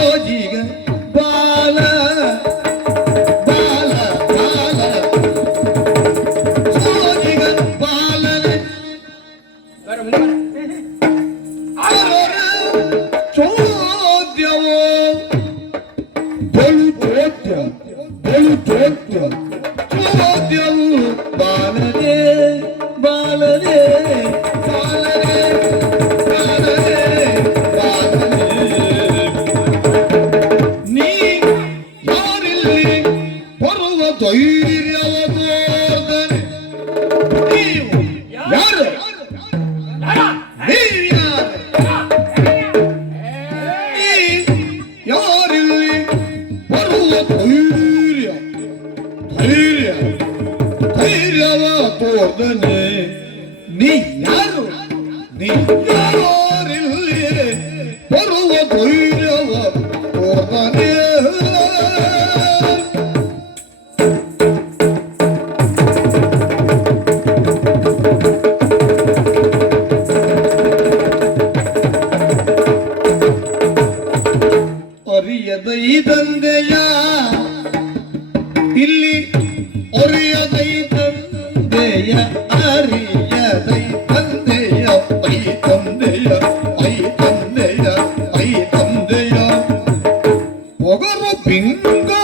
ಸೋಜಿಗ ಬಾಲ ಬಾಲ ಬಾಲ ಸೋಜಿಗ ಬಾಲನೆ ಅವರ ಚೋದ್ಯವೋ ಬಲು ಚೋದ್ಯ ಬಲು ಚೋದ್ಯ ಚೋದ್ಯವು ಬಾಲನೆ ಬಾಲನೆ ಬಾಲನೆ ಧೈರ್ಯವ ತೋರ್ದನೆ ನೀವು ಯಾರು ಯಾರಿಲ್ಲಿ ಬರುವ ಧೈರ್ಯ ಧೈರ್ಯ ಧೈರ್ಯವ ತೋರ್ದನೆ ನೀ ಯಾರು ನೀ ಯಾರಿಲ್ಲಿ ಬರುವ ಧೈರ್ಯವ ತೋರ್ದನೆ ಅರಿಯದೈ ತಂದೆಯ ಇಲ್ಲಿ ಅರಿಯದೈ ತಂದೆಯ ಅರಿಯದೈ ತಂದೆಯ ಐ ತಂದೆಯ ಐ ತಂದೆಯ ಐ ತಂದೆಯ ಒಗರು ಬಿಂಗೋ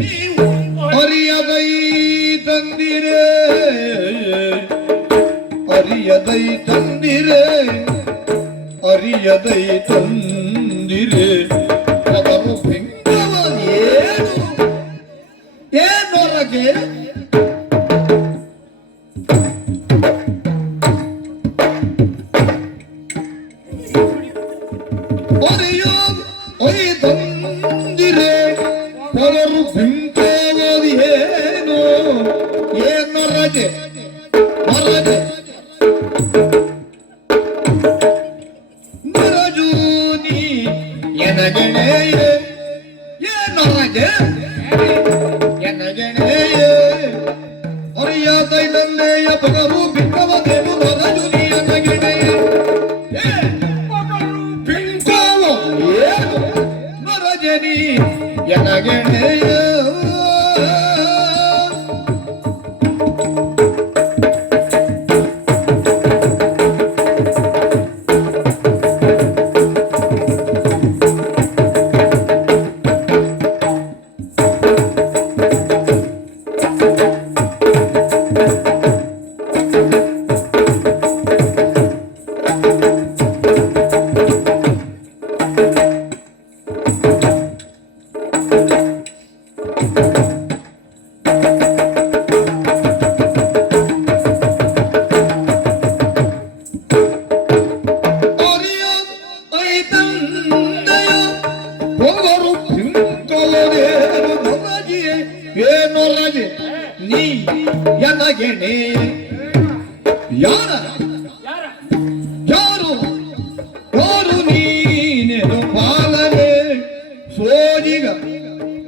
ನೀವು ಅರಿಯದೈ ತಂದಿರೇ ಅರಿಯದೈ ತಂದಿರೇ ಅರಿಯದೈ ತಂದಿರೆ ಅವರು ಬೆಂಕವ ಏನೊರಗೆ ಅರಿಯೋ ಒಯ್ ತಂದಿರೆ ಅವರು ಬೆಂಕವ ಏನೋ ಏನೊರಗೆ ಹೊರಗೆ ಎನಗೆಣೆಯೇ ಏನೊರಗೆ ಎನಗೆಣೆಯೇ ಅರಿಯದೈ ತಂದೆಯ ಪಗರು ಬಿಕ್ಕವದೇನು ನರಜುನಿ ಎನಗೆಣೆಯೇ ಬಿಕ್ಕವ ಏನು ನರಜನಿ ಎನಗೆಣೆಯೇ ಏನೊರಗೆ ನೀ ಎನಗೆಣೆ ಯಾರ ಯಾರು ಯಾರು ನೀನೆನು ಪಾಲನೆ ಸೋಜಿಗ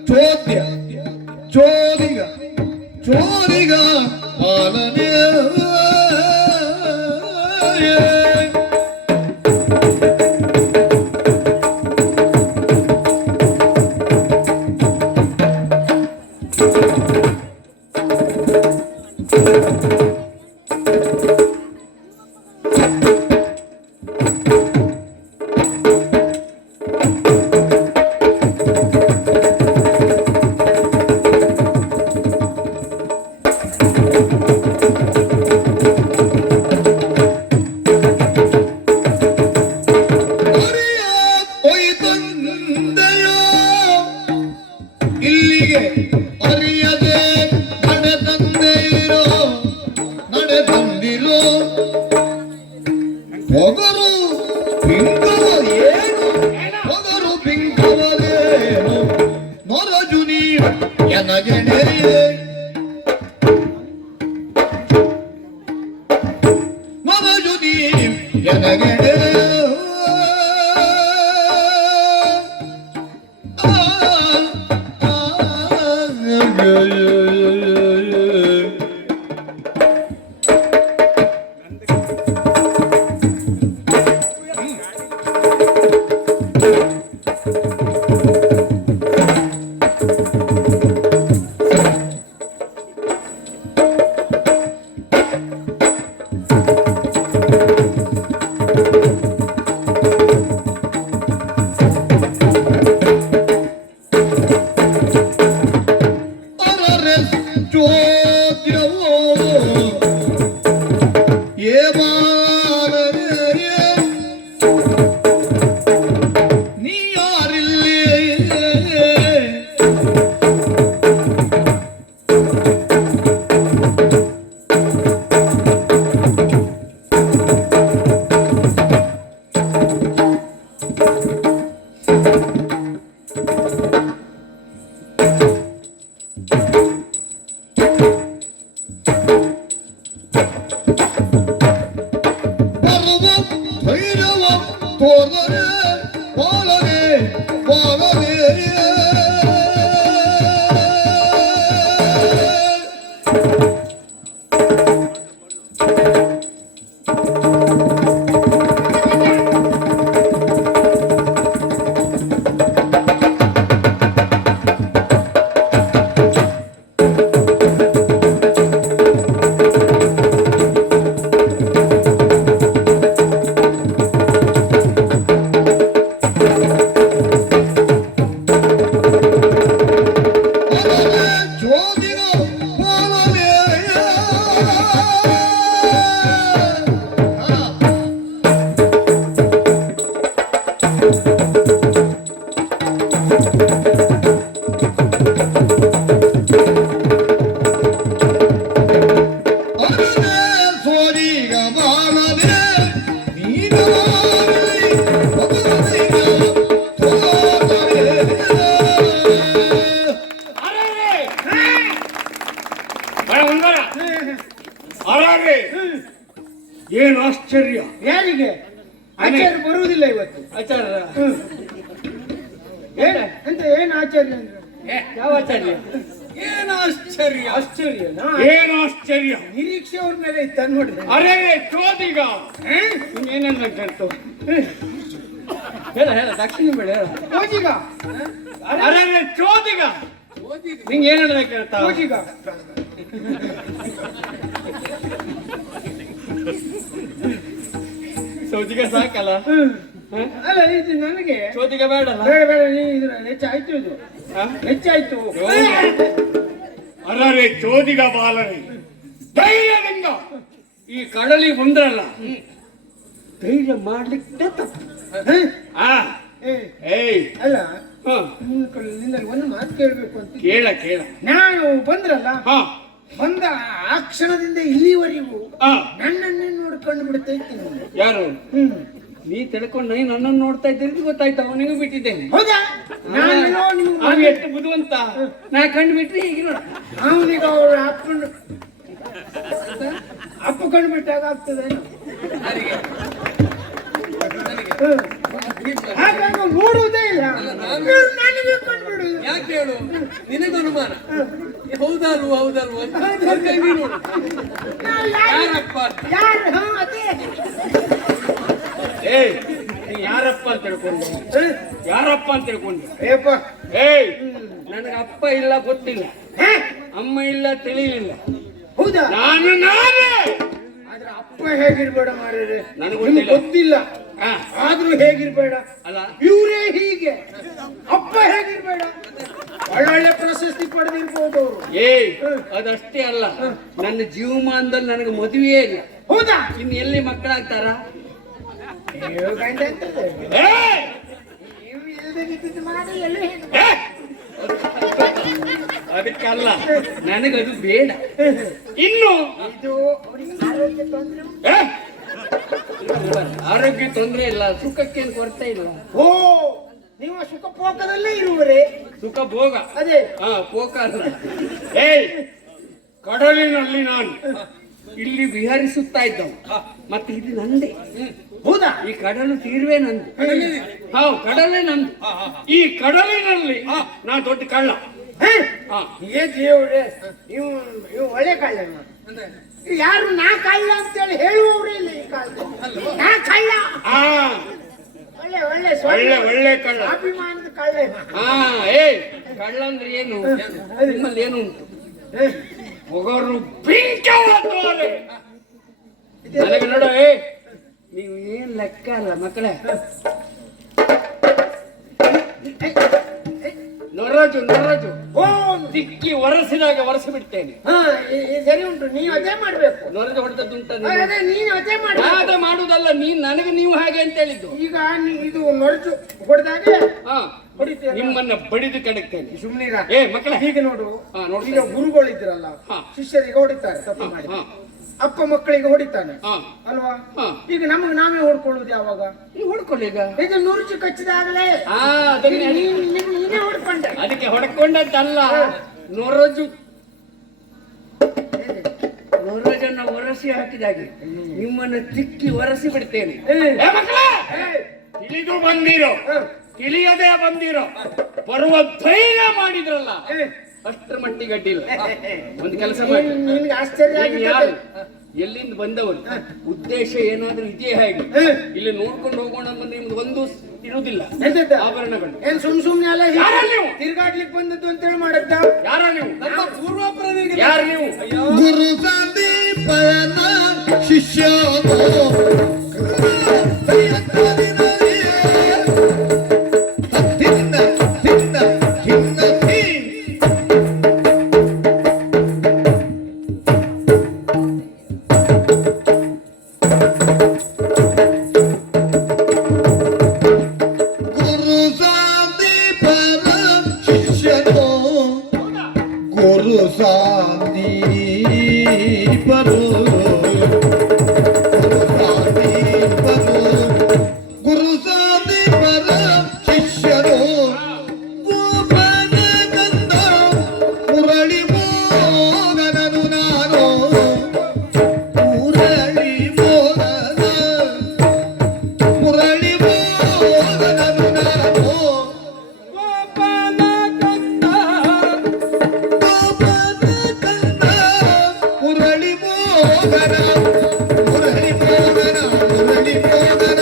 ಚೋದ್ಯ ಚೋದಿಗ ಚೋದಿಗ ಪಾಲನೆ ಏನು ಆಶ್ಚರ್ಯ! ಯಾರಿಗೆ ಆಚಾರ್ಯ ಬರುವುದಿಲ್ಲ ಇವತ್ತು? ಆಚಾರ್ಯ ಏನು ಆಚಾರ್ಯ ಅಂದ್ರೆ ಯಾವ ಆಚಾರ್ಯ? ಏನು ಆಶ್ಚರ್ಯ? ಆಶ್ಚರ್ಯ ಏನು ಆಶ್ಚರ್ಯ? ನಿರೀಕ್ಷೆ ಅವ್ರ ಮೇಲೆ ಇತ್ತ ನೋಡಿದ್ರೆ. ಅರೆ ಚೋದಿಗ ಏನೆಲ್ಲ ಕೇಳ್ತು ಹೇಳ ಹೇಳ ದಕ್ಷಿಣ ಬೇಡ ಹೇಳ. ಕೋಜಿಗ ಅರೆ ಚೋದಿಗ ನಿಂಗೆ ಏನೆಲ್ಲ ಕೇಳ್ತಾ? ಕೋಜಿಗ ಸೌದಿಗ ಸಾಕಲ್ಲ. ಅಲ್ಲ ಇದು ನನಗೆ ಚೋದಿಗ ಬೇಡಲ್ಲ. ಬೇಡ ಬೇಡ, ನೀ ಇದ್ರ ಹೆಚ್ಚಾಯ್ತು, ಇದು ಹೆಚ್ಚಾಯ್ತು. ಅರೆ ಚೋದಿಗ ಬಾಲರಿ ಧೈರ್ಯದಿಂದ ಈ ಕಡಲಿ ಬಂದ್ರಲ್ಲ, ಧೈರ್ಯ ಮಾಡ್ಲಿಕ್ಕೆ ತಪ್ಪು. ಏಯ್ ಅಲ್ಲ ನಿನ್ನಲ್ಲಿ ಒಂದು ಮಾತು ಕೇಳ್ಬೇಕು ಅಂತ. ಕೇಳ ಕೇಳ. ನಾನು ಬಂದ್ರಲ್ಲ, ಬಂದ ಆ ಕ್ಷಣದಿಂದ ಇಲ್ಲಿವರೆಗೂ ನನ್ನನ್ನೇ ನೋಡ್ಕೊಂಡು ಬಿಡ್ತಾ ಇದ್ದೀನಿ. ಯಾರು? ನೀ ತಿಳ್ಕೊಂಡು ನನ್ನನ್ನು ನೋಡ್ತಾ ಇದ್ದೀರಿ ಗೊತ್ತಾಯ್ತು. ಅವನಿಗೂ ಬಿಟ್ಟಿದ್ದೇನೆ. ಹೌದಾ? ನಾನು ಎಷ್ಟು ಬುದ್ಧಿವಂತ. ನಾ ಕಂಡು ಬಿಟ್ರಿ ಈಗ ನೋಡ. ಅವನಿಗೆ ಅವಳು ಅಪ್ಪು ಕಂಡು ಬಿಟ್ಟಾಗ ಆಗ್ತದೆ. ಹಾಗಾಗಿ ನೋಡುವುದೇ ಇಲ್ಲ. ನನಗೆ ಕಂಡು ಬಿಡುದು ಯಾಕೆ ಹೇಳು? ನಿನಗೆ ಅನುಮಾನ ಹೌದಲ್ವ ಹೌದಲ್ವ ಯಾರಪ್ಪ? ಏಯ್ ನೀ ಯಾರಪ್ಪ ಅಂತ ತಿಳ್ಕೊಂಡು ಯಾರಪ್ಪ ಅಂತ ತಿಳ್ಕೊಂಡು ಏಯ್ ನನಗೆ ಅಪ್ಪ ಇಲ್ಲ ಗೊತ್ತಿಲ್ಲ, ಅಮ್ಮ ಇಲ್ಲ ತಿಳಿಲಿಲ್ಲ. ಹೌದಾ? ನಾನೇ ಆದ್ರೆ ಅಪ್ಪ ಹೇಗಿರ್ಬೇಡ ಮಾರ್ರೆ, ನನಗೆ ಗೊತ್ತಿಲ್ಲ. ಆದ್ರೂ ಹೇಗಿರ್ಬೇಡ ಅಲ್ಲ, ಇವರೇ ಹೀಗೆ. ಅಪ್ಪ ಹೇಗಿರ್ಬೇಡ, ಒಳ್ಳೊಳ್ಳೆ ಪ್ರಶಸ್ತಿ ಪಡೆದಿರ್ಬೋದು ಅವರು. ಏಯ್ ಅದಷ್ಟೇ ಅಲ್ಲ, ನನ್ನ ಜೀವಮಾನದಲ್ಲಿ ನನಗೆ ಮದುವೆಯೇ ಇಲ್ಲ. ಹೌದಾ? ಇನ್ನು ಎಲ್ಲಿ ಮಕ್ಕಳಾಗ್ತಾರ? ಅದಕ್ಕೆ ಅಲ್ಲ, ನನಗದು ಬೇಡ. ಇನ್ನು ಇದು ಆರೋಗ್ಯ ತೊಂದರೆ ಇಲ್ಲ, ಸುಖಕ್ಕೇನು ಕೊರತೆ ಇಲ್ಲ. ಓ, ನೀವು ಸುಖ ಪೋಕದಲ್ಲೇ ಇರುವರೇ? ಸುಖ ಭೋಗ ಅದೇ. ಪೋಕ ಅಲ್ಲ. ಏಯ್ ಕಡಲಿನಲ್ಲಿ ನಾನು ಇಲ್ಲಿ ವಿಹರಿಸುತ್ತಾ ಇದ್ದವು, ಮತ್ತೆ ಇದು ನಂದೇ. ಹೌದಾ? ಈ ಕಡಲು ತೀರ್ವೇ ನಂದು. ಹೌದು, ಕಡಲೇ ನಂದು. ಈ ಕಡಲಿನಲ್ಲಿ ನಾ ದೊಡ್ಡ ಕಳ್ಳ. ದೇವ್ರೆ, ಇವು ಒಳ್ಳೆ ಕಳ್ಳ. ಯಾರು ನಾ ಕಳ್ಳ ಅಂತೇಳಿ ಹೇಳುವವರೇ ಇಲ್ಲ ಈ ಕಾಲದಲ್ಲಿ. ನಾ ಕಳ್ಳ, ಒಳ್ಳೆ ಒಳ್ಳೆ ಒಳ್ಳೆ ಒಳ್ಳೆ ಕಳ್ಳ, ಅಭಿಮಾನದ ಕಳ್ಳ. ಏಯ್ ಕಳ್ಳ ಅಂದ್ರೆ ಏನು? ನಿಮ್ಮಲ್ಲಿ ಏನು ಉಂಟು? ಒಗರು ಬೆಂಕಿ ನನಗೆ ನೋಡ. ನೀವು ಏನ್ ಲೆಕ್ಕ ಅಲ್ಲ ಮಕ್ಕಳೇ. ನೊರಜು ನೊರಜು ದಿಕ್ಕಿ ಒರೆಸಿದಾಗ ಒರೆಸಿ ಬಿಡ್ತೇನೆ. ಸರಿ ಉಂಟು, ನೀವು ಅದೇ ಮಾಡ್ಬೇಕು. ನೊರಜು ಹೊಡೆದದ್ದುಂಟ. ನೀನು ಅದೇ ಮಾಡಿ. ಅದೇ ಮಾಡುದಲ್ಲ, ನನಗೆ ನೀವು ಹಾಗೆ ಅಂತ ಹೇಳಿದ್ದು. ಈಗ ಇದು ನೊರಜು ಹೊಡೆದಾಗ ಹೊಡಿತೇನೆ, ನಿಮ್ಮನ್ನ ಬಡಿದು ಕಡಕ್ತೇನೆ. ಸುಮ್ಮನಿರ. ಏ ಮಕ್ಕಳ ಹೀಗೆ ನೋಡು, ಈಗ ಗುರುಗಳು ಇದ್ರಲ್ಲ, ಶಿಷ್ಯರಿಗೆ ಹೊಡಿತಾರೆ ತಪ್ಪು ಮಾಡಿ. ಅಪ್ಪ ಮಕ್ಕಳಿಗೆ ಹೊಡಿತಾನೆ ಹಾ ಅಲ್ವಾ? ಹಾ. ಈಗ ನಮಗೆ ನಾವೇ ಹೊಡ್ಕೊಳ್ಳುದು ಯಾವಾಗ? ನೀವು ಹೊಡ್ಕೊಳ್ಳಿ ಈಗ. ಇದು ನುರುಚು ಕಚ್ಚಿದಾಗಲೇ ಅದಕ್ಕೆ ನೀನೇ ಹೊಡ್ಕೊಂಡೆ. ಅದಕ್ಕೆ ಹೊಡ್ಕೊಂಡದ್ದಲ್ಲ, ನೊರಜು ನೊರಜನ್ನ ಒರಸಿ ಹಾಕಿದಾಗೆ ನಿಮ್ಮನ್ನ ತಿಕ್ಕಿ ಒರಸಿ ಬಿಡ್ತೇನೆ. ಏ ಮಕ್ಕಳೇ, ತಿಳಿದು ಬಂದಿರೋ ತಿಳಿಯದೆ ಬಂದಿರೋ ಬರುವ ಧೈರ್ಯ ಮಾಡಿದ್ರಲ್ಲ ಅಷ್ಟರ ಮಟ್ಟಿಗೆ ಅಡ್ಡಿಲ್ಲ. ಒಂದು ಕೆಲಸ ಮಾಡಿ, ನಿನ್ಗೆ ಆಶ್ಚರ್ಯ ನೀವ್ ಆಗಿದೆ. ಯಾರು, ಎಲ್ಲಿಂದ ಬಂದವರು, ಉದ್ದೇಶ ಏನಾದ್ರೂ ಇದೆಯೇ ಹೇಗೆ? ಇಲ್ಲಿ ನೋಡ್ಕೊಂಡು ಹೋಗೋಣ ಬಂದ್ರೆ ನಿಮ್ದು ಒಂದು ಇರುವುದಿಲ್ಲ ಎಂತದ್ದು? ಆಭರಣಗಳು. ಏನ್ ಸುಮ್ನೆ ಅಲ್ಲ ಯಾರ ನೀವು? ತಿರ್ಗಾಡ್ಲಿಕ್ಕೆ ಬಂದದ್ದು ಅಂತ ಹೇಳಿ ಮಾಡದ್ದ? ಯಾರ ನೀವು? ನಮ್ಮ ಪೂರ್ವಾಪರನಿಗೆ ಯಾರು ನೀವು? ಗುರು ಸಂದೀಪನ ಶಿಷ್ಯನು ತಿನ್ನ ತಿನ್ನ ತಿನ್ನ ತೀ. ಗುರು ಸಂದೀಪನ ಶಿಷ್ಯನು ಗುರು ಸಂದೀಪನು ಗುರು ಸಂದೀಪನ ಶಿಷ್ಯನು ಗೋಪನ ಕಂದ ಮುರಳಿ ಮೋಗನನು ನಾನು ಮುರಳಿ ಮೋಗನ ಮುರಳಿ ಮೋಗನನು ನಾನು ಗೋಪಾಲ ಕಂದ ಗೋಪನ ಕಂದ ಮುರಳಿ ಮೋಗನ ಮುರಳಿ ಮೋಗನ ಮುರಳಿ ಮೋಗನ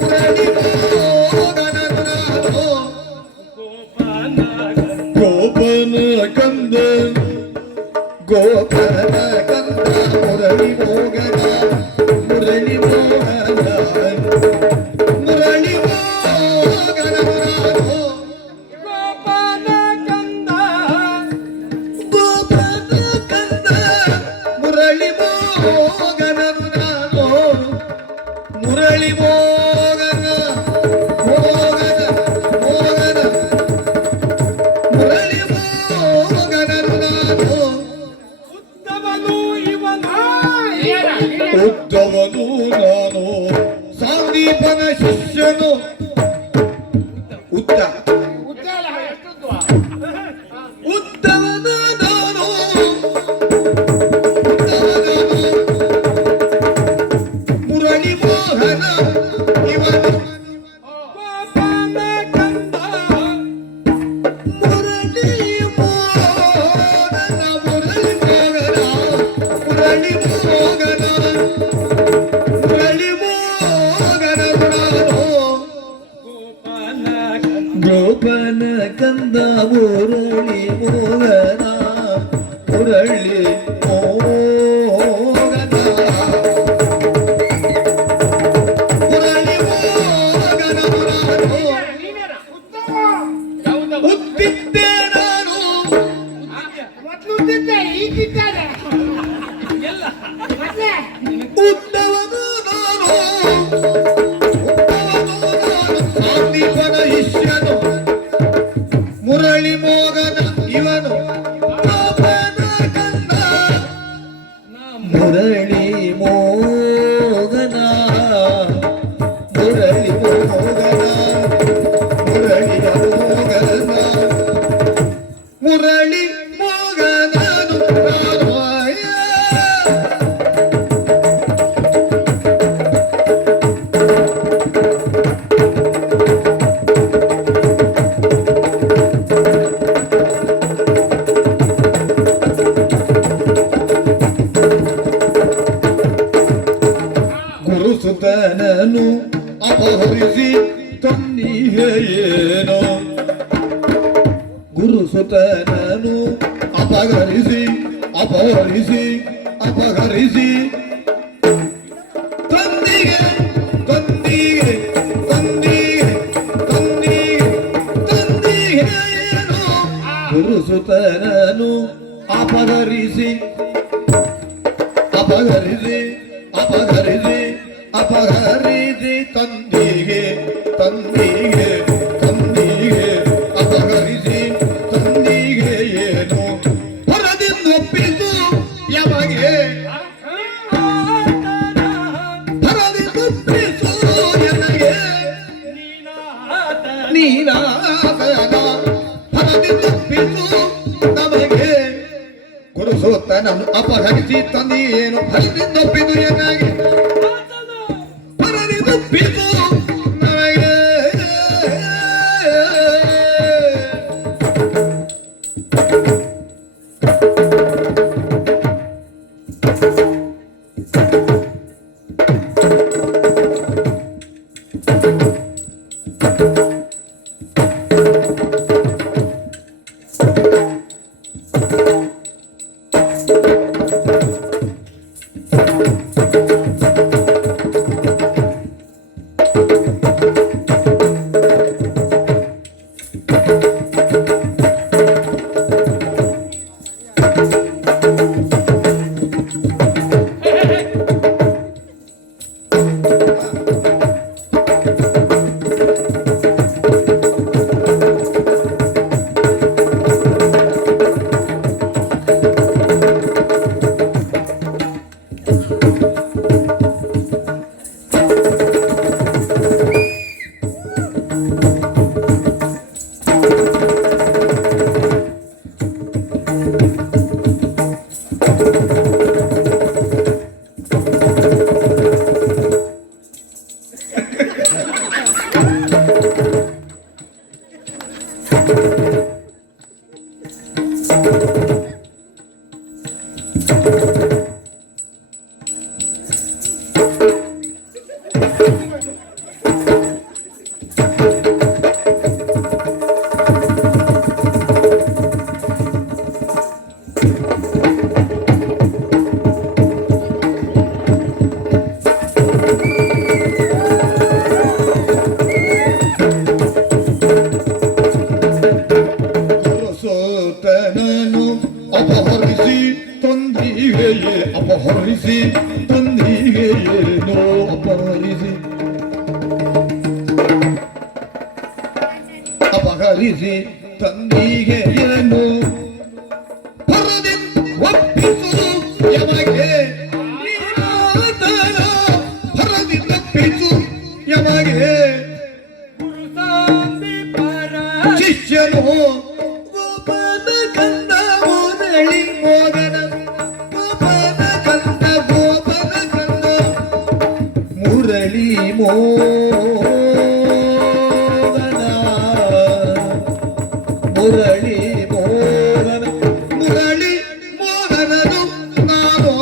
ಮುರಳಿ ಮೋಗನನು ನಾನು ಗೋಪನ ಕಂದ ಗೋಪನ ಕಂದ ಮುರಳಿ ಮೋಗನ ಮುರಳಿ ಮೋಗನ ಮುರಳಿ ಮೋಗನನು ನಾನು ಗೋಪಾಲ ಕಂದ ಗೋಪನ ಕಂದ ಮುರಳಿ ಮೋಗನನು ನಾನು ಮುರಳಿ ಮೋಗನ ಮೋಗನ ಮೋಗನ ಮುರಳಿ ಮೋಗನನು ನಾನು ಉದ್ದವನು ಇವನ. ಉದ್ದವನು ನಾನು ಸಂದೀಪನ ಶಿಷ್ಯನು ಉದ್ದ ಉದ್ದ ಅಲ್ಲ, ಎಷ್ಟುದ್ವ? ಉದ್ದವನು ನಾನು ಉದ್ದವನು ಮುರಳಿ ಮೋಹನ ಇವನು ಗೋಪಾಲ ಕಂದ ಮುರಳಿ ಮೋಹನ ಮುರಳಿ ಮೋಹನ ಮುರಳಿ ಮೋಹನ ಮುರಳಿ ಮೋಹನ ನಾನು ಗೋಪನ ಕಂದ ಮುರಳಿ ಮೋಹನ ಮುರಳಿ ಮೋಹನ ಮುರಳಿ ಮೋಹನ ನಾನು ಯಾವುದವ? ಉತ್ತಿದ್ದೆ ನಾನು ಮೊದ್ಲು ಉದ್ದಿದ್ದೆ, ಈಗಿದ್ದಾನೆ. ಎಲ್ಲ ಮತ್ತೆ ಉದ್ದವನು ನಾನು ಉದ್ದವನು ನಾನು ಸಂದೀಪನ ಶಿಷ್ಯನು ಮುರಳಿ ಮೋಗನ ಇವನು ಗೋಪನ ಕಂದ ಮುರಳಿ ಮೋಗನ ಮುರಳಿ ಮೋಗನ ಮುರಳಿ ಮೋಗನ ಮುರಳಿ ಮೋಗನನು ನಾನು ಗುರುಸುತನನು ಅಪಹರಿಸಿ ತನ್ನಿಹೇನೋ ಗುರುಸುತನನು ಅಪಹರಿಸಿ ಅಪಹರಿಸಿ ಅಪಹರಿಸಿ ತಂದಿಗೆ ತಂದಿಗೆ ತಂದಿಗೆ ತಂದಿಗೆ ತಂದಿಗೆ ಏನೋ ಗುರುಸುತನನು ಅಪಹರಿಸಿ ಅಪಹರಿಸಿ ಅಪಹರಿಸಿ ಅಪಹರಿಸಿ ತಂದಿಗೆ ತಂದಿಗೆ ತಂದಿಗೆ ಅಪಹರಿಸಿ ತಂದಿಗೆ ಏನು ಹೊರದಿಂದ ಒಪ್ಪಿತು ಯಾವಾಗ ನೀನಾದನ ಹರದಿ ತಪ್ಪಿಸು ನಮಗೆ ಗುರುಸೋತ್ತನನ್ನು ಅಪಹರಿಸಿ ತಂದೆಯೇನು ಹರಿದಿ ತಪ್ಪಿದು ಎನ್ನಾಗಿ ಹರದಿ ತಪ್ಪಿಸು ನಮಗೆ ಗುರುಸೋತ್ತನನ್ನು ಅಪಹರಿಸಿ ತಂದೆಯೇ ಅಪಹರಿಸಿ ತಂದೆಯೇನೋ ಅಪಹರಿಸಿ ಅಪಹರಿಸಿ ತಂದೆಯೇನು ಹರದಿ ಒಪ್ಪಿಸು ಯಮಗೆ ನೀನಾದನ ಹರದಿ ತಪ್ಪಿಸು ಯಮಗೆ ಶಿಷ್ಯನು ಗೋಪನ ಕಂದ ಮುರಳಿ ಮೋದನ ಗೋಪನ ಕಂದ ಮುರಳಿ ಮೋದನ ಮುರಳಿ ಮೋದನ ಮುರಳಿ ಮೋದನನು ನಾನು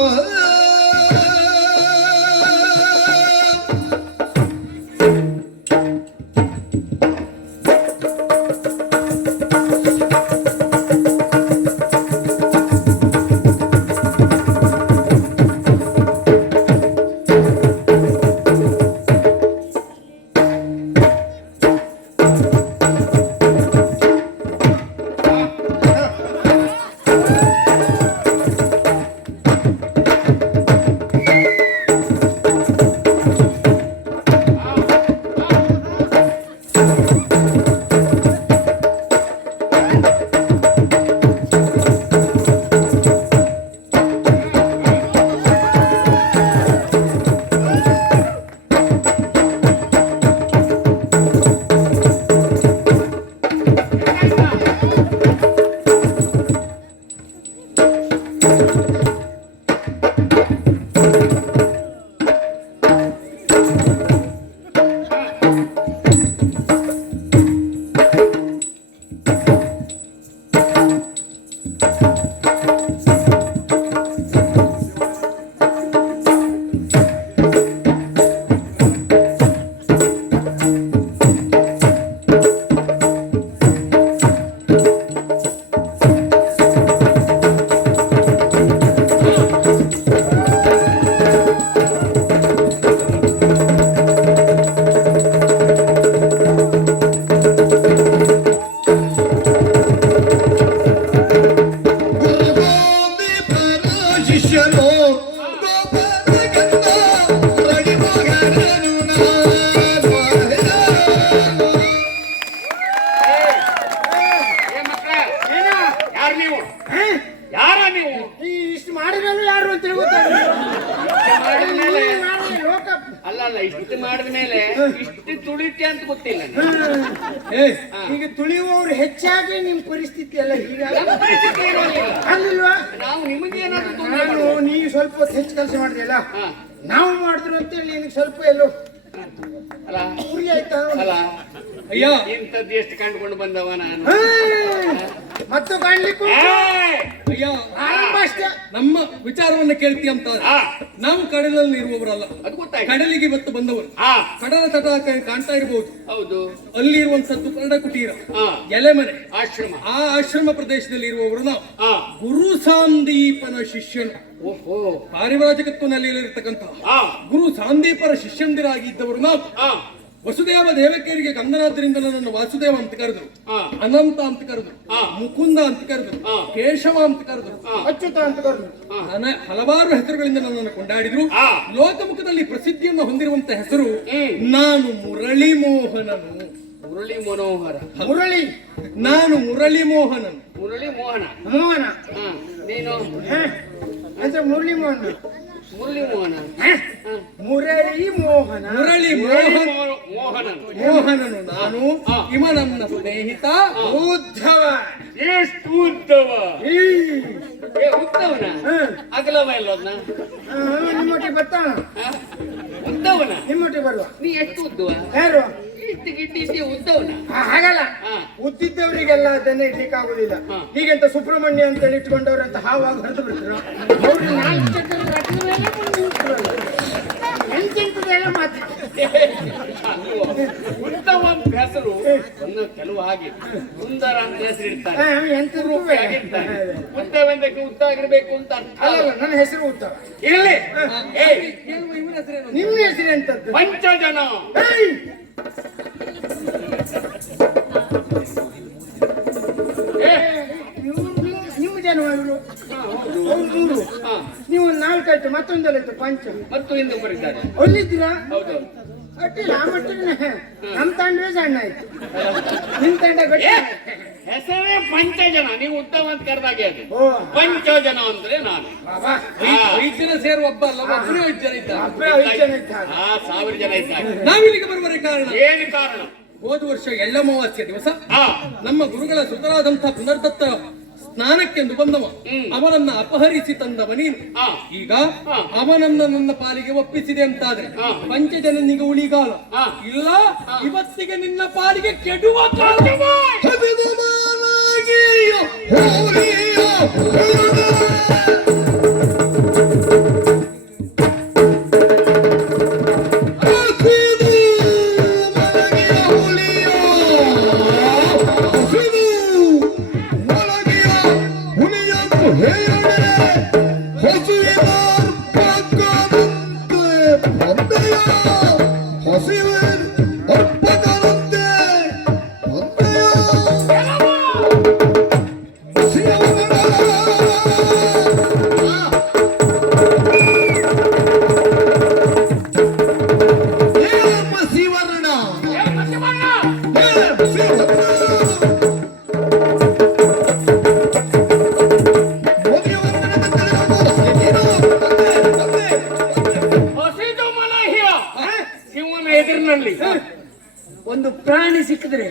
ಅಲ್ಲ ಇಷ್ಟು ಮಾಡಿದ ಮೇಲೆ ಇಷ್ಟು ತುಳಿತೆ ಅಂತ ಗೊತ್ತಿಲ್ಲ ನನಗೆ. ಏ ಈಗ ತುಳಿಯುವವರು ಹೆಚ್ಚಾಗಿ ನಿಮ್ ಪರಿಸ್ಥಿತಿ ಎಲ್ಲ ಹೀಗಾಗಿ ನಮ್ಮ ಪರಿಸ್ಥಿತಿ ಇರೋದಿಲ್ಲ. ಅಲ್ಲಿಲ್ವಾ? ನಾವು ನಿಮಗೇನಾದ್ರೂ ತೊಂದರೆ ನಾನು ಮಾಡುವ? ನೀವು ಸ್ವಲ್ಪ ಹೊತ್ತು ಹೆಚ್ಚು ಕೆಲಸ ಮಾಡಿದ್ರಲ್ಲ, ಹಾ. ನಾವು ಮಾಡಿದ್ರು ಅಂತೇಳಿ ನಿನಗೆ ಸ್ವಲ್ಪ ಎಲ್ಲೋ ಅಲ್ಲ ಉರಿ ಆಯ್ತಾ? ಅಲ್ಲ ಅಯ್ಯ ಇಂಥದ್ದು ಎಷ್ಟು ಕಂಡುಕೊಂಡು ಬಂದವ ನಾನು. ಹಾ, ಮತ್ತು ಕಾಣ್ಲಿಕ್ಕೂ ಏಯ್! ಅಯ್ಯ ಆರಂಭ ಅಷ್ಟೇ. ನಮ್ಮ ವಿಚಾರವನ್ನ ಕೇಳ್ತಿ ಅಂತ ಆ, ನಾವು ಕಡಲಲ್ಲಿ ಇರುವವರಲ್ಲ, ಅದು ಗೊತ್ತಾಯ್ತು. ಕಡಲಿಗೆ ಇವತ್ತು ಬಂದವರು. ಆ, ಕಡಲ ತಟ ಕಾಣ್ತಾ ಇರಬಹುದು, ಹೌದು. ಅಲ್ಲಿ ಇರುವಂತದ್ದು ಕನ್ನಡ ಕುಟೀರ, ಆ, ಎಲೆಮನೆ. ಆಶ್ರಮ. ಆ ಆಶ್ರಮ ಪ್ರದೇಶದಲ್ಲಿ ಇರುವವರು ನಾವು. ಆ, ಗುರು ಸಾಂದೀಪನ ಶಿಷ್ಯನು, ಓಹೋ. ಪಾರಿವಾರಿಕತ್ವನಲ್ಲಿ ಇರತಕ್ಕಂತಹ ಆ, ಗುರು ಸಾಂದೀಪರ ಶಿಷ್ಯಂದಿರಾಗಿ ಇದ್ದವರು ನಾವು. ಆ, ವಸುದೇವ ದೇವಕಿಯರಿಗೆ ಗಂಧನಾದ್ರಿಂದ ನನ್ನನ್ನು ವಾಸುದೇವ ಅಂತ ಕರೆದ್ರು, ಆ, ಅನಂತ ಅಂತ ಕರೆದ್ರು, ಆ. ಮುಕುಂದ ಅಂತ ಕರೆದ್ರು, ಆ. ಕೇಶವ ಅಂತ ಕರೆದ್ರು, ಅಚ್ಯುತ ಅಂತ ಕರೆದು ಹಲವಾರು ಹೆಸರುಗಳಿಂದ ನನ್ನನ್ನು ಕೊಂಡಾಡಿದ್ರು. ಆ. ಲೋಕಮುಖದಲ್ಲಿ ಪ್ರಸಿದ್ಧಿಯನ್ನು ಹೊಂದಿರುವಂತ ಹೆಸರು ಹ್ಮ್. ನಾನು ಮುರಳಿ ಮೋಹನನು. ಮುರಳಿ ಮನೋಹರ. ಮುರಳಿ ನಾನು ಮುರಳಿ ಮೋಹನನು. ಮುರಳಿ ಮೋಹನ. ಮೋಹನ. ಹಾ, ನೀನು ಹ? ಅಂತ ಮುರಳಿ ಮೋಹನ. ಮುರಳಿ ಮೋಹನ. ಹ? ಮುರಳಿ ಮೋಹನ. ಮುರಳಿ ಮುರಳಿ ಮೋಹನ ಮೋಹನನ್. ಮೋಹನನು ನಾನು. ಆ. ಇವ ನನ್ನ ಸ್ನೇಹಿತ ಉದ್ಧವ. ಎಷ್ಟು ಉದ್ದವ? ಈ. ಏ, ಉದ್ದವನ? ಹ. ಅಗಲವ ಇಲ್ಲೋದ್ನ? ನಿಮ್ಮೊಟ್ಟಿಗೆ ಬರ್ತಾನ? ಉದ್ದವನ? ನಿಮ್ಮೊಟ್ಟಿಗೆ ಬರುವ. ನೀ ಎಷ್ಟು ಉದ್ದವ? ಯಾರು? ಇಷ್ಟು ಗಿಡ್ಡಿ ಉದ್ದವನ? ಹಾಗಲ್ಲ, ಹಾ. ಉದ್ದಿದ್ದವರಿಗೆಲ್ಲ ಅದನ್ನೇ ಇಡ್ಲಿಕ್ಕೆ ಆಗುದಿಲ್ಲ. ಹಾ. ಹೀಗೆಂತ ಸುಬ್ರಹ್ಮಣ್ಯ ಅಂತ ಹೇಳಿ ಇಟ್ಕೊಂಡವ್ರಂತ ಹಾವಾಗ ಹರಿದು ಬಿಡ್ತಾರೆ. ಅವ್ರು ನಾಲ್ಕು ಚಕ್ರ ಕಟ್ಟಿದ ಮೇಲೆ ಬಂದು ನಿಂತ್ಕೊಳ್ಳಲ್ಲ. ಎಂತೆಂತದೆಲ್ಲ ಮಾತು. ಉದ್ದವ ಅಂತ ಹೆಸರು ಇನ್ನು ಕೆಲವು ಹಾಗೆ ಸುಂದರ ಅಂತ ಹೆಸರು ಇಡ್ತಾರೆ. ಹಾ, ಎಂತದ್ರೂ ಆಗಿರ್ತಾರೆ. ಉದ್ದವೆಂದಕ್ಕೆ ಉದ್ದ ಆಗಿರ್ಬೇಕು ಅಂತ ಅರ್ಥ ಅಲ್ಲ. ಅಲ್ಲಲ್ಲ, ನನ್ನ ಹೆಸರು ಉತ್ತಮ. ಇರ್ಲಿ. ಏ, ಇವನ ಹೆಸರೇನು? ನಿಮ್ಮ ಹೆಸರು ಎಂತದ್ದು? ಪಂಚಜನ. ಏಯ್! ಏ, ನಿಮ್ಮ ಜನ ಇವರು. ಹೌದು. ಹಾ. ನೀವು ಒಂದು ನಾಲ್ಕಾಯ್ತು, ಮತ್ತೊಂದೆಲ್ಲ ಪಂಚ. ಮತ್ತು ಎಂದು ಬರೀತಾರೆ. ಅಲ್ಲಿದ್ದೀರಾ? ಹೌದು. ಅಟ್ಟಿಲ್ಲ, ಆ ಮಟ್ಟಿಗೆ ನಮ್ಮ ತಂಡವೇ ಸಣ್ಣ ಆಯ್ತು, ನಿಮ್ ತಂಡ ಗಟ್ಟಿ. ಏ, ಹೆಸರೇ ಪಂಚಜನ. ನೀವು ಉದ್ದವ ಅಂತ ಕರೆದಾಗೆ ಅದು. ಓ, ಪಂಚಜನ ಅಂದ್ರೆ ನಾನು. ಬಾಬಾ. ಐದು ಜನ ಸೇರು ಒಬ್ಬ ಅಲ್ಲ, ಒಬ್ಬನೇ 5 ಜನ ಇದ್ದಾರೆ. ಅಬ್ಬರ 5 ಜನ ಇದ್ದಾರೆ. 1000 ಜನ ಇದ್ದಾರೆ. ನಾವಿಲ್ಲಿಗೆ ಬರುವರೆ ಕಾರಣ ಏನು ಕಾರಣ? ಹೋದ ವರ್ಷ ಎಳ್ಳಮಾವಾಸ್ಯ ದಿವಸ ಆ, ನಮ್ಮ ಗುರುಗಳ ಸುತರಾದಂತಹ ಪುನರ್ದತ್ತ ಸ್ನಾನಕ್ಕೆಂದು ಬಂದವ. ಹ್ಮ್. ಅವನನ್ನ ಅಪಹರಿಸಿ ತಂದವ ನೀನು. ಆ, ಈಗ ಆ. ಅವನನ್ನ ನನ್ನ ಪಾಲಿಗೆ ಒಪ್ಪಿಸಿದೆ ಅಂತಾದ್ರೆ ಆ. ಪಂಚಜನನಿಗೆ ಉಳಿಗಾಲ ಆ. ಇಲ್ಲ, ಇವತ್ತಿಗೆ ನಿನ್ನ ಪಾಲಿಗೆ ಕೆಡುವ ಕಾಲ. ಹದಿದುಮಾನಾಗಿಯೋ ಹೋರಿಯೋ ಹೊರಗೆ. ಹಸಿದು ಮನಹ್ಯ. ಶಿವನ ಎದುರಿನಲ್ಲಿ ಒಂದು ಪ್ರಾಣಿ ಸಿಕ್ಕಿದ್ರೆ